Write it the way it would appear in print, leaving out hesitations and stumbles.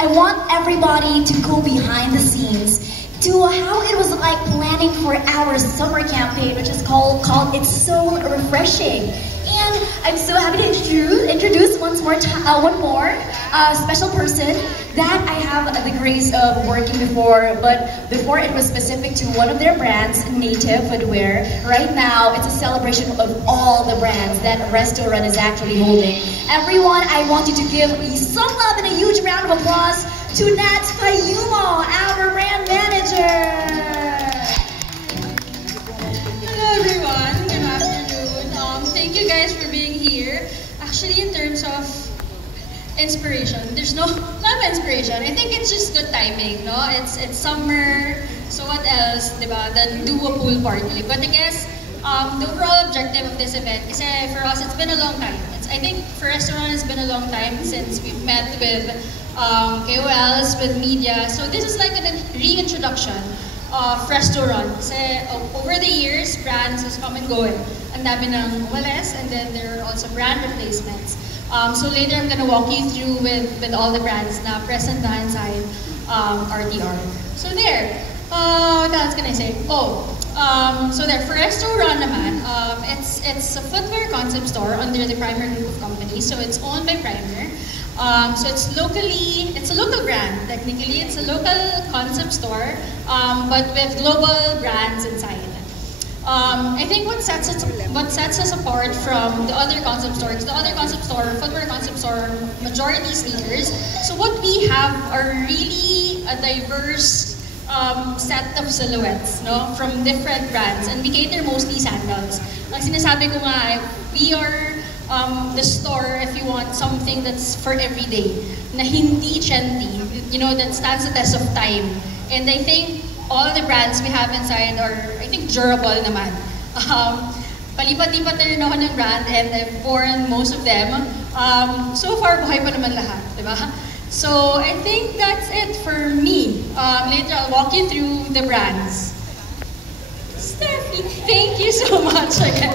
I want everybody to go behind the scenes to how it was like planning for our summer campaign, which is called It's So Refreshing. And I'm so happy to introduce one more special person that I have the grace of working before, but before it was specific to one of their brands, Native Footwear. Right now, it's a celebration of all the brands that Restaurant is actually holding. Everyone, I want you to give some love and a huge round of applause to Nat Payumo, our brand manager. Hello everyone, good afternoon. Thank you guys for being here. Actually, in terms of inspiration, there's not inspiration. I think it's just good timing, no? It's summer, so what else, diba? Then do a pool party. But I guess the overall objective of this event is for us, it's been a long time. I think for Restaurant, it's been a long time since we've met with KOLs, with media. So this is like a reintroduction of Restaurant. Kasi over the years, brands has come and going. Ang dami ng umalis, and then there are also brand replacements. So later, I'm gonna walk you through with all the brands na present na inside RTR. So there. What else can I say? So there, for Restaurant naman, it's a footwear concept store under the Primer group of companies. So it's owned by Primer. So it's a local brand. Technically, it's a local concept store, but with global brands inside. I think what sets us apart from the other concept stores, footwear concept store, majority sneakers. So what we have are really a diverse set of silhouettes, no, from different brands, and we cater mostly sandals. Like sinasabi ko nga, we are the store if you want something that's for every day, na hindi trendy, you know, that stands the test of time. And I think all the brands we have inside are, I think, durable naman. Palipat-lipat na rin ako ng brand, and I've worn most of them. So far, buhay pa naman lahat, di ba? So I think that's it for me. Later, I'll walk you through the brands. Steffi, thank you so much again.